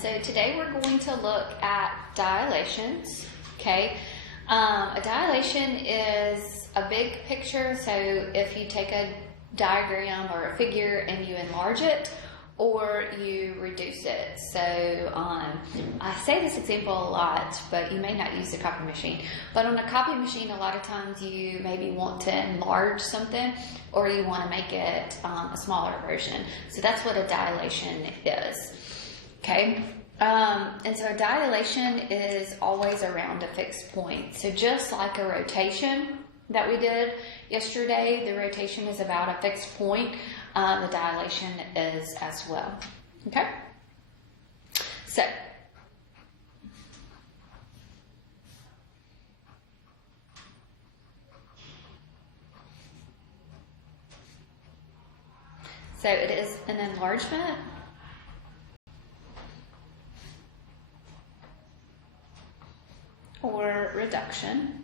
So today we're going to look at dilations, okay? A dilation is a big picture, so if you take a diagram or a figure and you enlarge it or you reduce it. So I say this example a lot, but you may not use the copy machine. But on a copy machine, a lot of times you maybe want to enlarge something or you want to make it a smaller version. So that's what a dilation is, okay? And so a dilation is always around a fixed point. So just like a rotation that we did yesterday, the rotation is about a fixed point. The dilation is as well. Okay? So it is an enlargement or reduction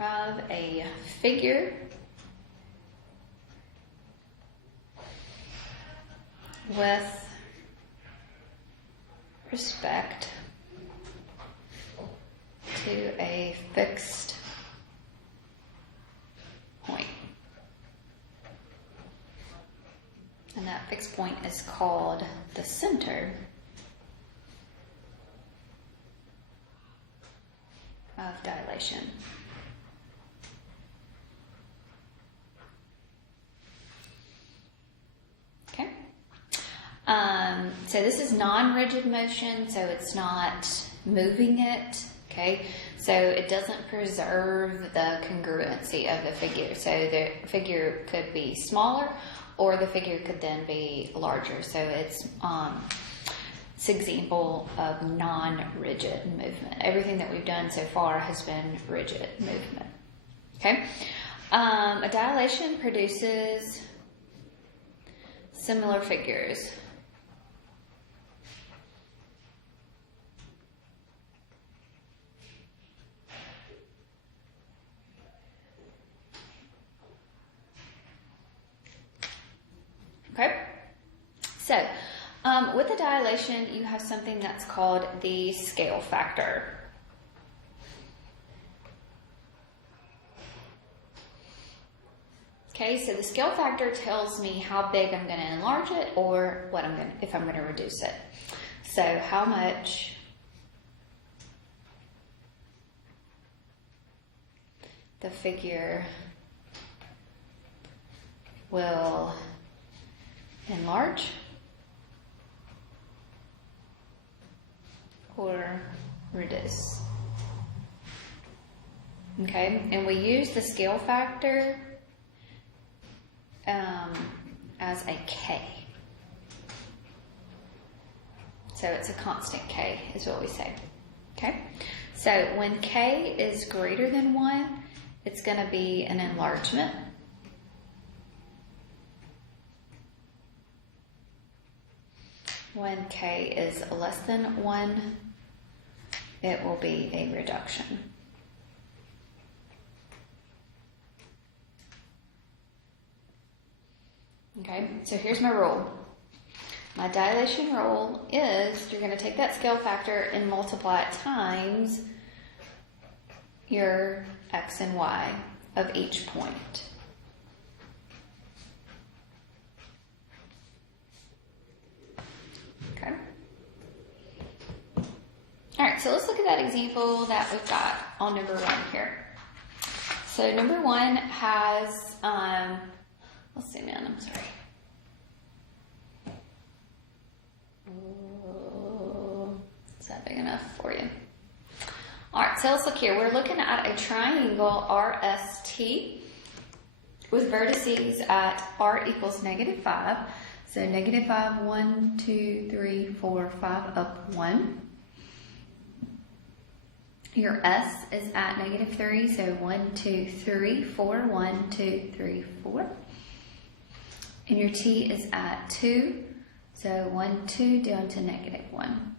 of a figure with respect to a fixed point. And that fixed point is called the center of dilation. Okay. So this is non-rigid motion, so it's not moving it, okay? So it doesn't preserve the congruency of the figure. So the figure could be smaller or the figure could then be larger. So it's an example of non-rigid movement. Everything that we've done so far has been rigid movement, okay? A dilation produces similar figures. Okay, so with a dilation, you have something that's called the scale factor. Okay, so the scale factor tells me how big I'm going to enlarge it or what if I'm going to reduce it. So how much the figure will enlarge or reduce. Okay, and we use the scale factor as a K. So it's a constant K is what we say. Okay, so when K is greater than 1, it's going to be an enlargement. When K is less than 1, it will be a reduction. Okay, so here's my rule. My dilation rule is you're going to take that scale factor and multiply it times your X and Y of each point. Okay. All right, so let's look at that example that we've got on number 1 here. So number 1 has, let's zoom in, I'm sorry. Is that big enough for you? All right, so let's look here. We're looking at a triangle RST with vertices at R equals -5. So -5, 1, 2, 3, 4, 5, up 1. Your S is at -3, so 1, 2, 3, 4, 1, 2, 3, 4. And your T is at 2, so 1, 2 down to -1.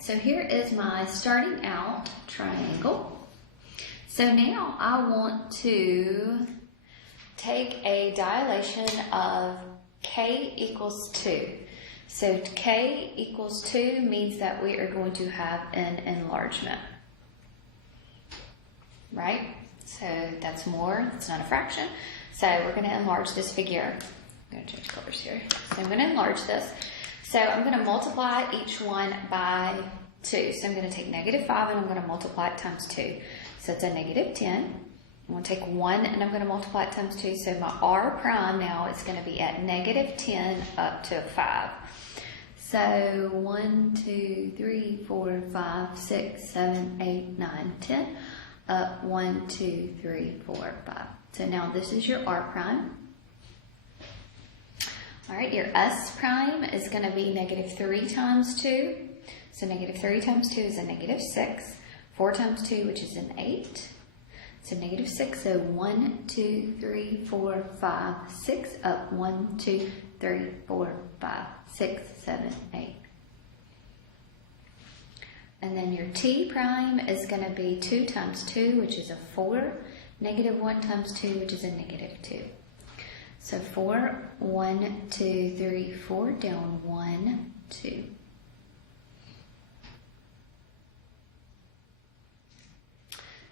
so here is my starting out triangle. So now I want to take a dilation of k equals 2. So k equals 2 means that we are going to have an enlargement, right? So that's more, it's not a fraction. So we're going to enlarge this figure. I'm going to change colors here. So I'm going to enlarge this. So I'm going to multiply each one by 2. So I'm going to take -5 and I'm going to multiply it times 2. So it's a -10. I'm going to take 1 and I'm going to multiply it times 2. So my r prime now is going to be at -10 up to 5. So 1, 2, 3, 4, 5, 6, 7, 8, 9, 10. Up 1, 2, 3, 4, 5. So now this is your r prime. All right, your s prime is going to be -3 times 2. So -3 times 2 is a -6. 4 times 2, which is an 8. So -6. So 1, 2, 3, 4, 5, 6. Up 1, 2, 3, 4, 5, 6, 7, 8. And then your t prime is going to be 2 times 2, which is a 4. -1 times 2, which is a -2. So 4, 1, 2, 3, 4, down 1, 2.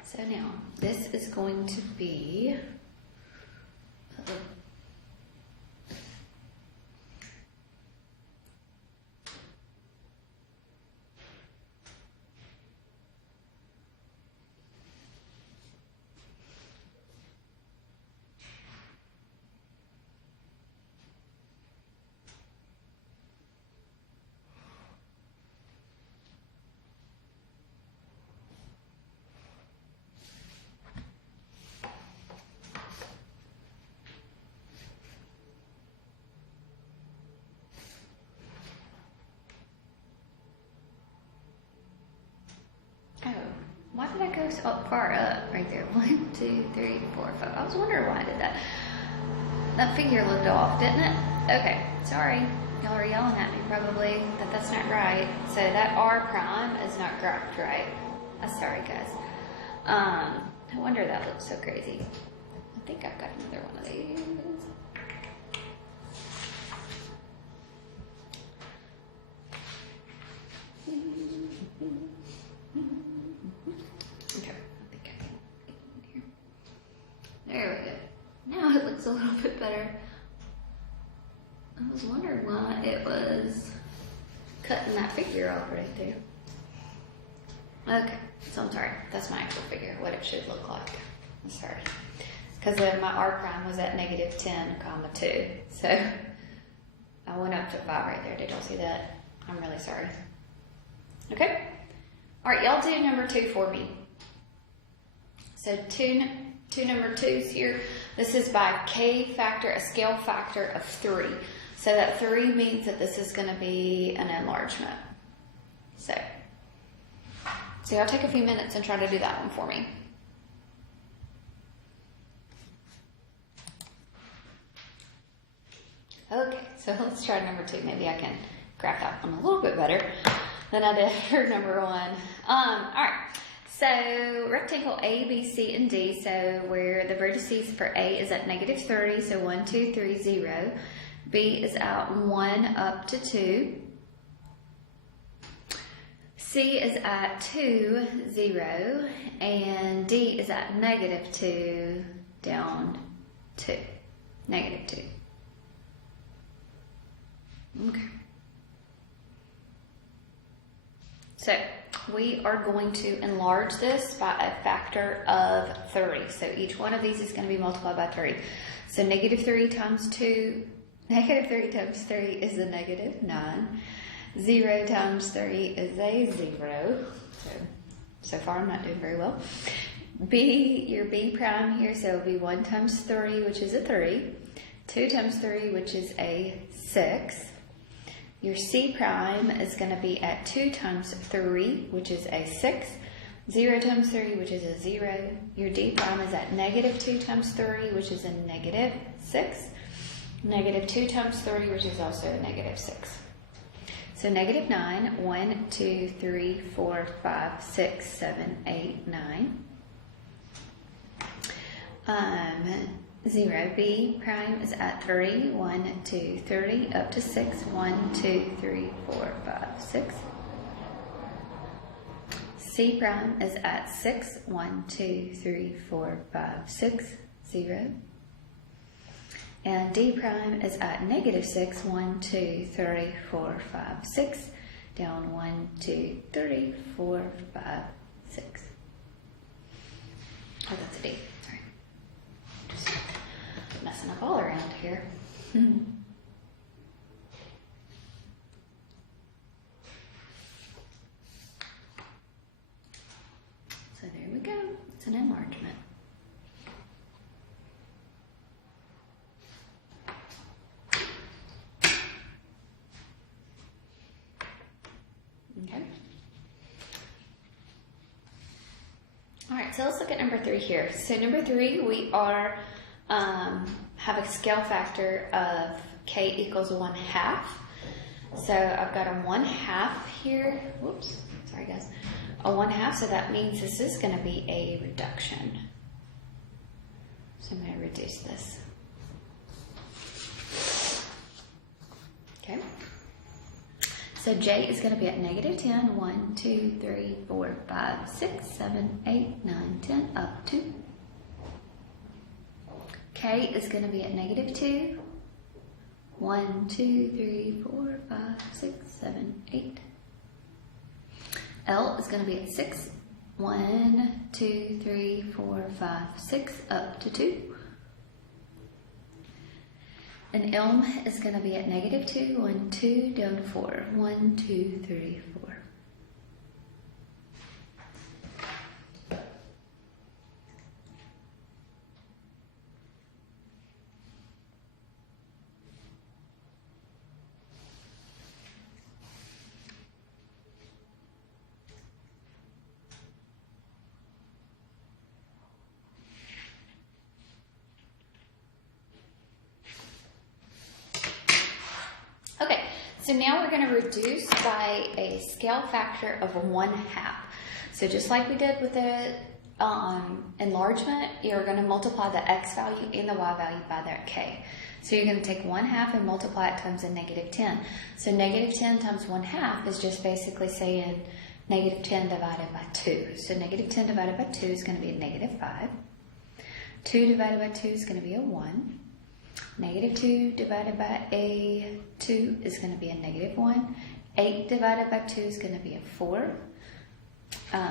So now this is going to be why did I go so far up right there? 1, 2, 3, 4, 5. I was wondering why I did that. That figure looked off, didn't it? Okay, sorry. Y'all are yelling at me probably that that's not right. So that r prime is not correct, right? I'm sorry, guys. No wonder that looks so crazy. I think I've got another one of these. There we go. Now it looks a little bit better. I was wondering why it was cutting that figure off right there. Okay, so I'm sorry. That's my actual figure, what it should look like. I'm sorry. Because my r prime was at -10, comma 2. So I went up to 5 right there. Did y'all see that? I'm really sorry. Okay. All right, y'all do number 2 for me. So two number 2s here. This is by k factor, a scale factor of 3. So that 3 means that this is going to be an enlargement. So y'all take a few minutes and try to do that one for me. Okay, so let's try number 2. Maybe I can graph that one a little bit better than I did for number 1. All right. So rectangle A, B, C, and D, so where the vertices for A is at -30, so 1, 2, 3, 0. B is at 1 up to 2. C is at 2, 0. And D is at -2, down 2. -2. Okay. So we are going to enlarge this by a factor of 3. So each one of these is going to be multiplied by 3. So -3 times 2, -3 times 3 is a -9. 0 times 3 is a 0. So far I'm not doing very well. B, your B prime here, so it'll be 1 times 3, which is a 3. 2 times 3, which is a 6. Your C prime is going to be at 2 times 3, which is a 6. 0 times 3, which is a 0. Your D prime is at -2 times 3, which is a -6. -2 times 3, which is also a -6. So negative 9, 1, 2, 3, 4, 5, 6, 7, 8, 9. 0, B prime is at 3, 1, 2, 3, up to 6, 1, 2, 3, 4, 5, 6. C prime is at 6, 1, 2, 3, 4, 5, 6, 0. And D prime is at negative 6, 1, 2, 3, 4, 5, 6. Down 1, 2, 3, 4, 5, 6. Oh, that's a D. Sorry. Just messing up all around here. So there we go. It's an enlargement. Okay. All right, so let's look at number 3 here. So number 3, we are have a scale factor of k equals 1/2. So I've got a 1/2 here. Whoops, sorry guys. A 1/2, so that means this is going to be a reduction. So I'm going to reduce this. Okay. So J is going to be at negative 10, 1, 2, 3, 4, 5, 6, 7, 8, 9, 10, up to. K is going to be at negative 2, 1, 2, 3, 4, 5, 6, 7, 8. L is going to be at 6, 1, 2, 3, 4, 5, 6, up to 2. And Elm is going to be at negative 2, 1, 2, down to 4. 1, 2, 3, 4. Okay, so now we're going to reduce by a scale factor of 1/2. So just like we did with the enlargement, you're going to multiply the x value and the y value by that k. So you're going to take 1/2 and multiply it times a negative 10. So negative 10 times 1/2 is just basically saying negative 10 divided by 2. So negative 10 divided by 2 is going to be a negative 5. 2 divided by 2 is going to be a 1. Negative 2 divided by a 2 is going to be a negative 1. 8 divided by 2 is going to be a 4.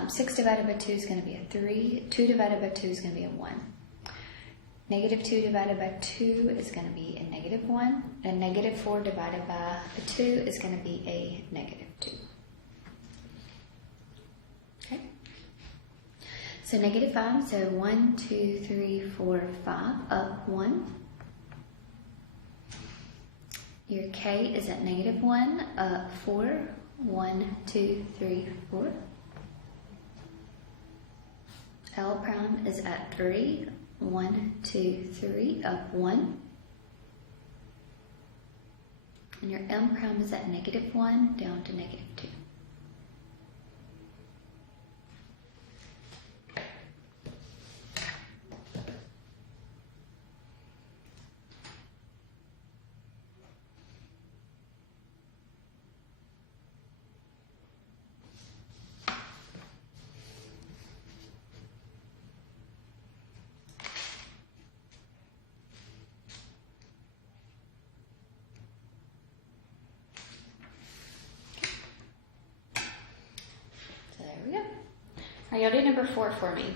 6 divided by 2 is going to be a 3. 2 divided by 2 is going to be a 1. Negative 2 divided by 2 is going to be a negative 1. And negative 4 divided by a 2 is going to be a negative 2. Okay. So negative 5, so 1, 2, 3, 4, 5, up 1. Your k is at negative 1, up 4, 1, 2, 3, 4. L prime is at 3, 1, 2, 3, up 1. And your M prime is at negative 1, down to negative 2. All right, y'all do number 4 for me.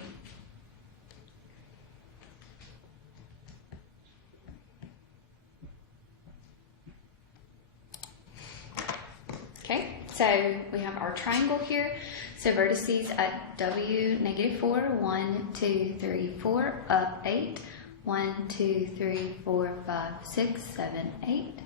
Okay, so we have our triangle here. So vertices at W, negative 4, 1, 2, 3, 4, up 8, 1, 2, 3, 4, 5, 6, 7, 8.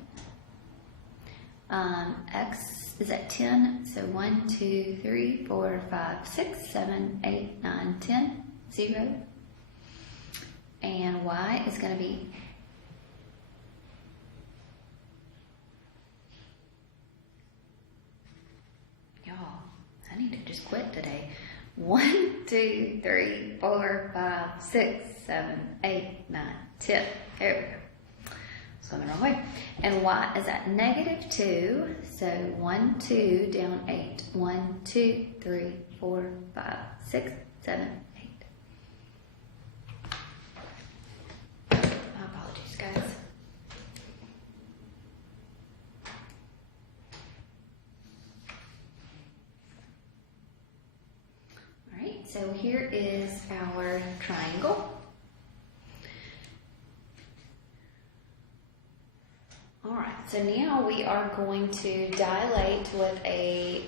X is at 10, so 1, 2, 3, 4, 5, 6, 7, 8, 9, 10, 0. And Y is going to be just quit today. 1, 2, 3, 4, 5, 6, 7, 8, 9, 10. There we go. Swimming the wrong way. And y is at -2. So 1, 2, down 8. 1, 2, 3, 4, 5, 6, 7, 8. My apologies, guys. Alright, so here is our triangle. Alright, so now we are going to dilate with a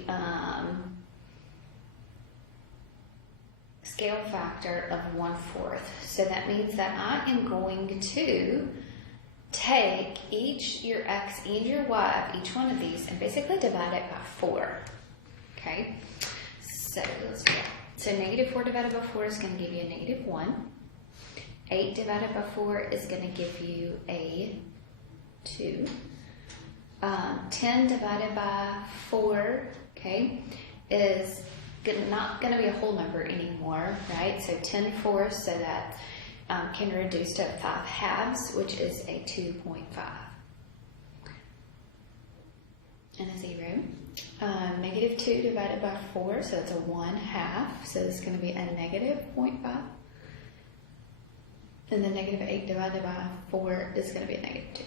scale factor of 1/4. So that means that I am going to take your x and your y of each one of these and basically divide it by 4. Okay, so let's do that. So -4 divided by 4 is going to give you a -1. 8 divided by 4 is going to give you a 2. 10 divided by 4, okay, is not going to be a whole number anymore, right? So 10/4, so that can reduce to 5/2, which is a 2.5. And a 0. -2 divided by 4, so it's a 1/2, so it's going to be a -0.5. And then -8 divided by 4 is going to be a -2.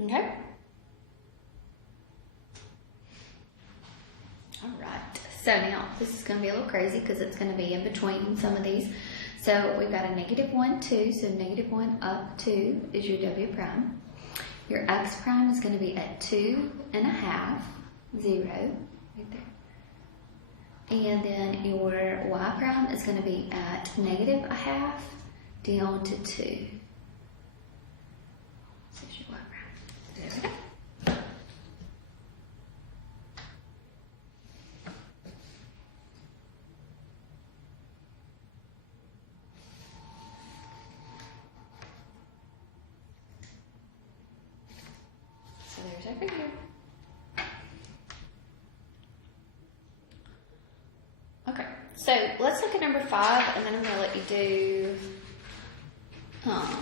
Okay. All right. So now this is going to be a little crazy because it's going to be in between some of these. So we've got a -1, 2. So -1 up 2 is your W prime. Your X prime is going to be at 2.5, 0, right there. And then your Y prime is going to be at -0.5 down to 2. So your Y prime. There we go. So there's our figure. Okay, so let's look at number 5, and then I'm going to let you do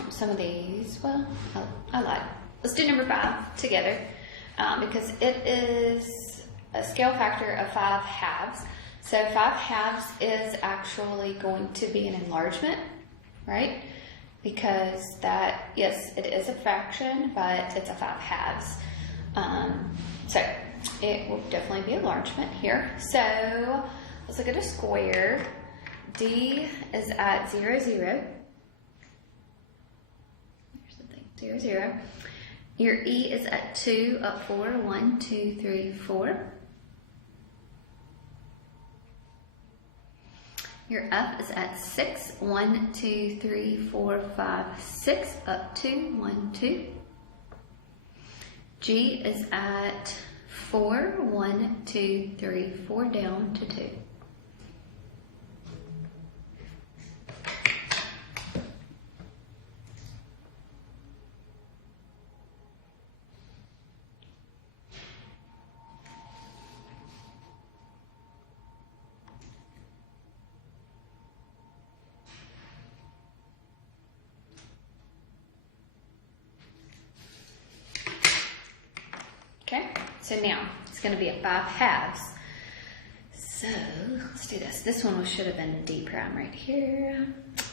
some of these. Well, I lied. Let's do number 5 together because it is a scale factor of 5/2. So 5/2 is actually going to be an enlargement, right? Because that, yes, it is a fraction, but it's a 5/2. So it will definitely be enlargement here. So let's look at a square. D is at 0, 0. Here's the thing, 0, 0. Your E is at 2 up 4, 1, 2, 3, 4. Your F is at 6, 1, 2, 3, 4, 5, 6, up 2, 1, 2. G is at 4, 1, 2, 3, 4, down to 2. Okay, so now it's going to be a 5/2. So let's do this. This one should have been D prime right here,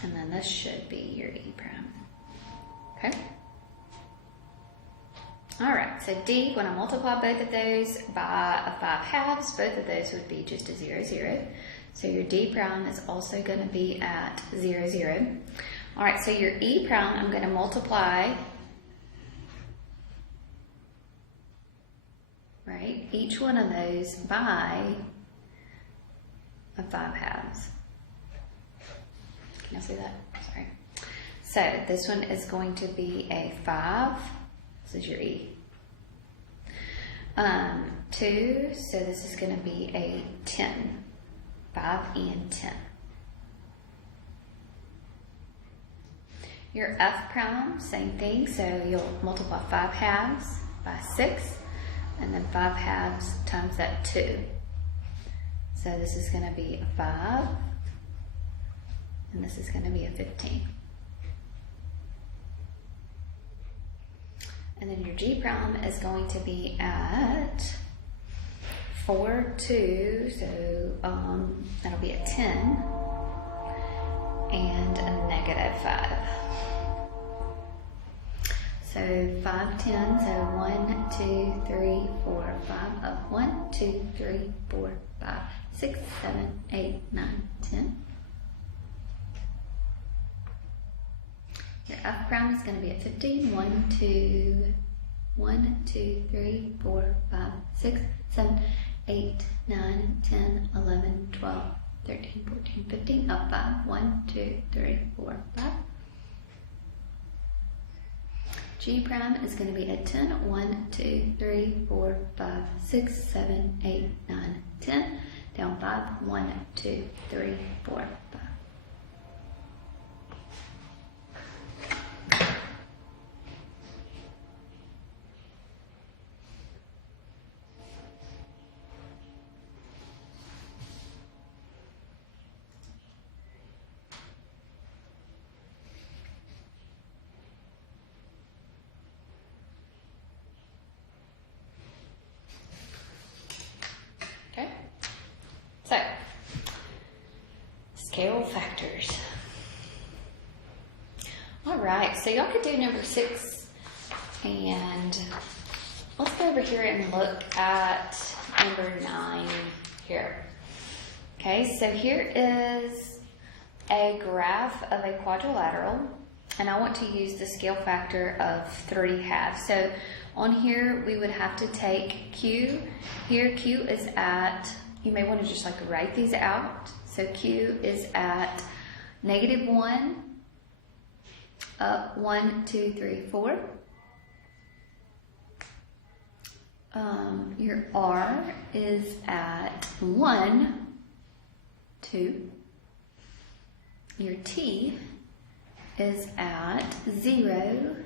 and then this should be your E prime. Okay. All right, so D, when I multiply both of those by a 5/2, both of those would be just a 0, 0. So your D prime is also going to be at 0, 0. All right, so your E prime, I'm going to multiply, right, each one of those by a 5/2. Can you see that? Sorry. So this one is going to be a 5. This is your E. 2, so this is going to be a 10. 5 and 10. Your f prime, same thing, so you'll multiply 5 halves by 6, and then 5 halves times that 2. So this is going to be a 5, and this is going to be a 15. And then your g prime is going to be at 4, 2, so that'll be a 10, and a negative 5. So 5, 10, so 1, 2, 3, 4, 5, up 1, 2, 3, 4, 5, 6, 7, 8, 9, 10. Your f prime is going to be at 15, 1, 2, 3, 4, 5, 6, 7, 8, 9, 10, 11, 12, 13, 14, 15, up 5, 1, 2, 3, 4, 5. G prime is going to be at 10, 1, 2, 3, 4, 5, 6, 7, 8, 9, 10, down 5, 1, 2, 3, 4, 5. Okay, so scale factors. All right, so y'all could do number 6, and let's go over here and look at number 9 here. Okay, so here is a graph of a quadrilateral, and I want to use the scale factor of 3 halves. So on here, we would have to take Q. Here, Q is at, you may want to just like write these out. So Q is at -1, up 1, 2, 3, 4. Your R is at 1, 2. Your T is at 0,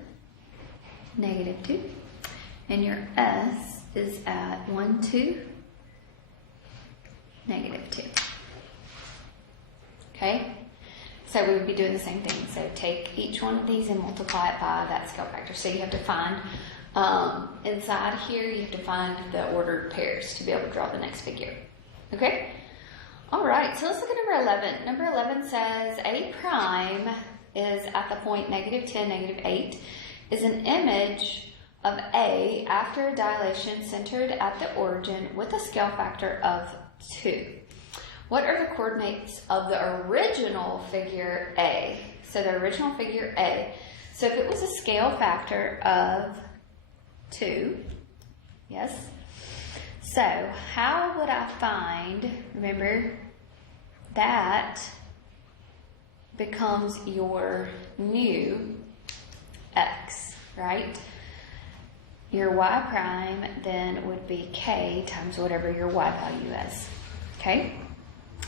-2. And your S is at 1, 2, -2. Okay? So we would be doing the same thing. So take each one of these and multiply it by that scale factor. So you have to find, inside here, you have to find the ordered pairs to be able to draw the next figure. Okay? All right, so let's look at number 11. Number 11 says A prime is at the point -10, -8, is an image of A after a dilation centered at the origin with a scale factor of 2. What are the coordinates of the original figure A? So the original figure A. So if it was a scale factor of 2, yes. So how would I find, remember, that becomes your new X, right? Your Y prime then would be K times whatever your Y value is, okay?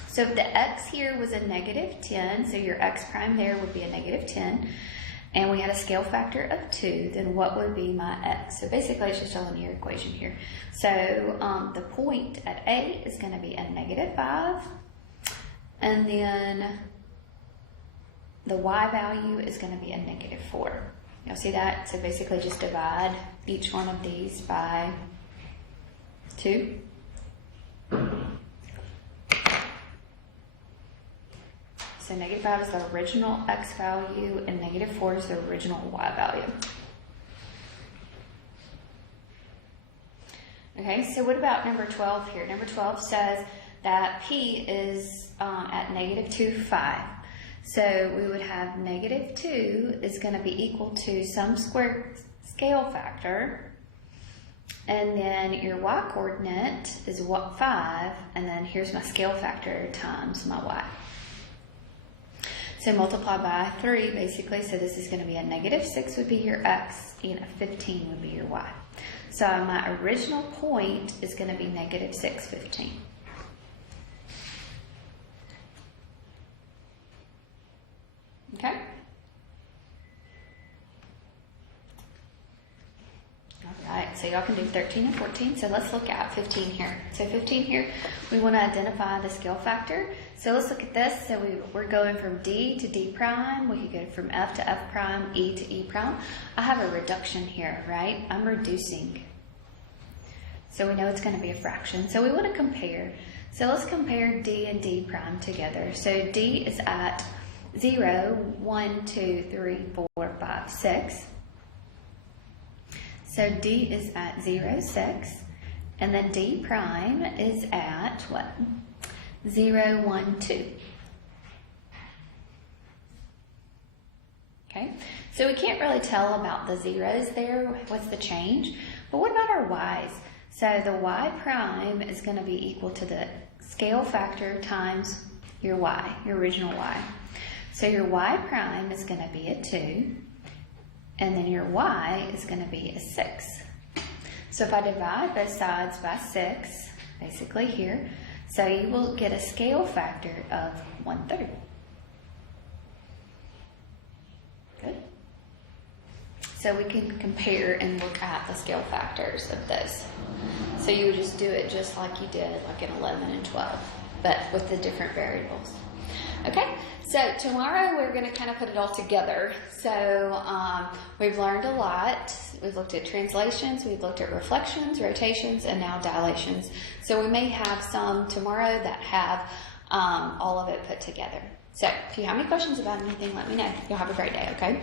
So if the X here was a -10, so your X prime there would be a -10, and we had a scale factor of 2, then what would be my X? So basically it's just a linear equation here. So the point at A is going to be a -5, and then the Y value is going to be a -4. Y'all see that? So basically just divide each one of these by 2. So -5 is the original X value, and -4 is the original Y value. Okay, so what about number 12 here? Number 12 says that P is at -2, 5. So we would have -2 is going to be equal to some square scale factor, and then your Y coordinate is 5, and then here's my scale factor times my Y. So multiply by 3 basically, so this is going to be a -6 would be your X, and a 15 would be your Y. So my original point is going to be -6, 15. Okay? so y'all can do 13 and 14. So let's look at 15 here. So 15 here, we want to identify the scale factor. So let's look at this. So we're going from D to D prime. We could go from F to F prime, E to E prime. I have a reduction here, right? I'm reducing. So we know it's going to be a fraction. So we want to compare. So let's compare D and D prime together. So D is at 0, 1, 2, 3, 4, 5, 6. So D is at 0, 6. And then D prime is at what? 0, 1, 2. Okay, so we can't really tell about the zeros there. What's the change? But what about our y's? So the y prime is going to be equal to the scale factor times your y, your original y. So your y prime is going to be a 2, and then your y is going to be a 6. So if I divide both sides by 6, basically here, so you will get a scale factor of 1/3. Good. So we can compare and look at the scale factors of this. So you would just do it just like you did like in 11 and 12, but with the different variables. Okay, so tomorrow we're going to kind of put it all together. So we've learned a lot. We've looked at translations, we've looked at reflections, rotations, and now dilations. So we may have some tomorrow that have all of it put together. So if you have any questions about anything, let me know. You'll have a great day, okay?